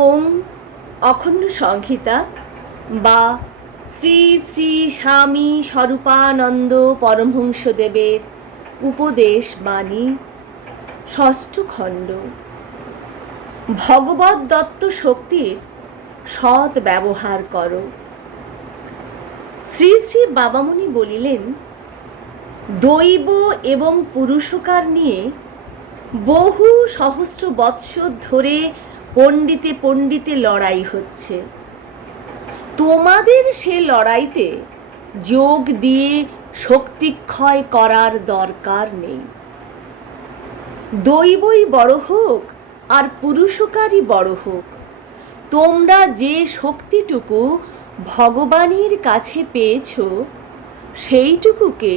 ওম অখণ্ড সংহিতা বা শ্রী শ্রী স্বামী স্বরূপানন্দ পরমহংসদেবের উপদেশ বাণী ষষ্ঠ খণ্ড। ভগবত দত্ত শক্তির সৎ ব্যবহার করো। শ্রী শ্রী বাবামণি বলিলেন, দৈব এবং পুরুষকার নিয়ে বহু সহস্র বৎসর ধরে পণ্ডিতে পণ্ডিতে লড়াই হচ্ছে। তোমাদের সে লড়াইতে যোগ দিয়ে শক্তিক্ষয় করার দরকার নেই। দৈবই বড় হোক আর পুরুষকারই বড় হোক, তোমরা যে শক্তিটুকু ভগবানের কাছে পেয়েছ, সেইটুকুকে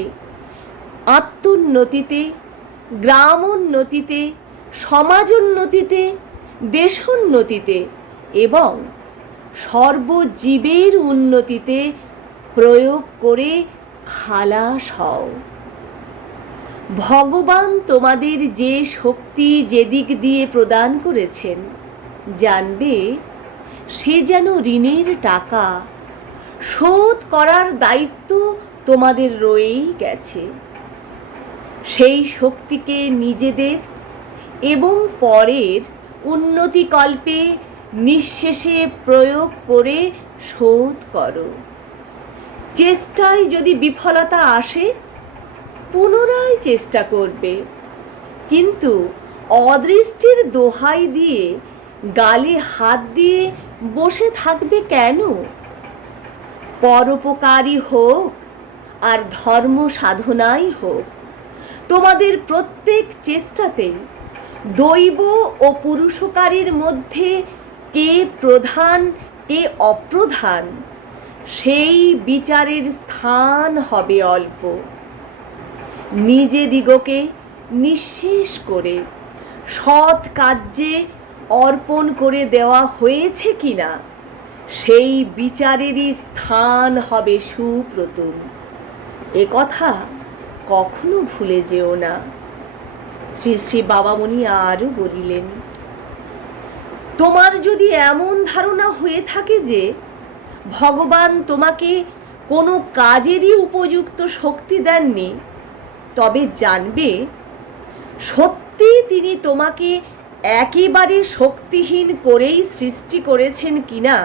আত্মোন্নতিতে, গ্রামোন্নতিতে, সমাজোন্নতিতে দেশোন্নতিতে এবং সর্বজীবের উন্নতিতে প্রয়োগ করে খালাস হও। ভগবান তোমাদের যে শক্তি যেদিক দিয়ে প্রদান করেছেন, জানবে সে যেন ঋণের টাকা শোধ করার দায়িত্ব তোমাদের রয়েই গেছে। সেই শক্তিকে নিজেদের এবং পরের উন্নতিকল্পে নিঃশেষে প্রয়োগ করে শোধ করো। চেষ্টায় যদি বিফলতা আসে, পুনরায় চেষ্টা করবে। কিন্তু অদৃষ্টির দোহাই দিয়ে গালে হাত দিয়ে বসে থাকবে কেন? পরোপকারী হোক আর ধর্ম সাধনাই হোক, তোমাদের প্রত্যেক চেষ্টাতেই দৈব ও পুরুষকারীর মধ্যে কে প্রধান, কে অপ্রধান, সেই বিচারের স্থান হবে অল্প। নিজে দিগকে নিঃশেষ করে, সৎ কার্যে অর্পণ করে দেওয়া হয়েছে কিনা, সেই বিচারেরই স্থান হবে সুপ্রতুল। এ কথা কখনো ভুলে যেও না। শ্রী শ্রী বাবামণি আরও বলিলেন, তোমার যদি এমন ধারণা হয়ে থাকে যে ভগবান তোমাকে কোনো কাজেরই উপযুক্ত শক্তি দেননি, তবে জানবে সত্যি তিনি তোমাকে একেবারে শক্তিহীন করেই সৃষ্টি করেছেন কিনা,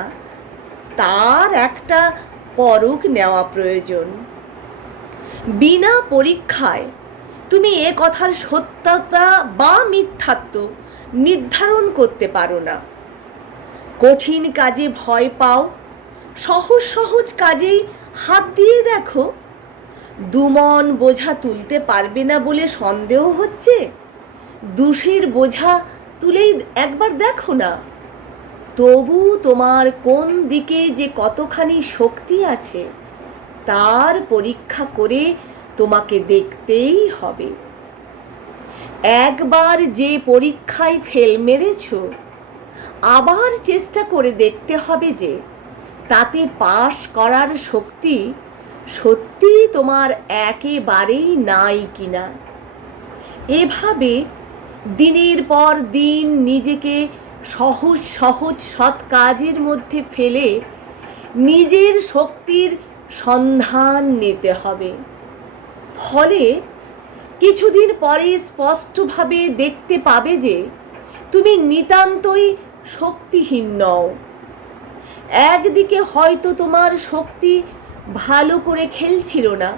তার একটা পরখ নেওয়া প্রয়োজন। বিনা পরীক্ষায় তুমি এ কথার সত্যতা বা মিথ্যাত্ব নির্ধারণ করতে পারো না। কঠিন কাজে ভয় পাও, সহজ সহজ কাজেই হাত দিয়ে দেখো। দুমন বোঝা তুলতে পারবে না বলে সন্দেহ হচ্ছে। দুষের বোঝা তুলেই একবার দেখো না। তবু তোমার কোন দিকে যে কতখানি শক্তি আছে, তার পরীক্ষা করে তোমাকে দেখতেই হবে। একবার যে পরীক্ষায় ফেল মেরেছ, আবার চেষ্টা করে দেখতে হবে যে তাতে পাশ করার শক্তি সত্যি তোমার একেবারেই নাই কিনা। এভাবে দিনের পর দিন নিজেকে সহজ সহজ সৎ কাজের মধ্যে ফেলে নিজের শক্তির সন্ধান নিতে হবে। ফলে কিছুদিন পরে স্পষ্টভাবে দেখতে পাবে যে তুমি নিতান্তই শক্তিহীন নও। একদিকে হয়তো তোমার শক্তি ভালো করে খেলছিল না,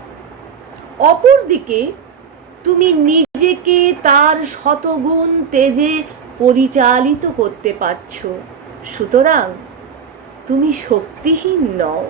অপরদিকে তুমি নিজেকে তার শতগুণ তেজে পরিচালিত করতে পারছ। সুতরাং তুমি শক্তিহীন নও।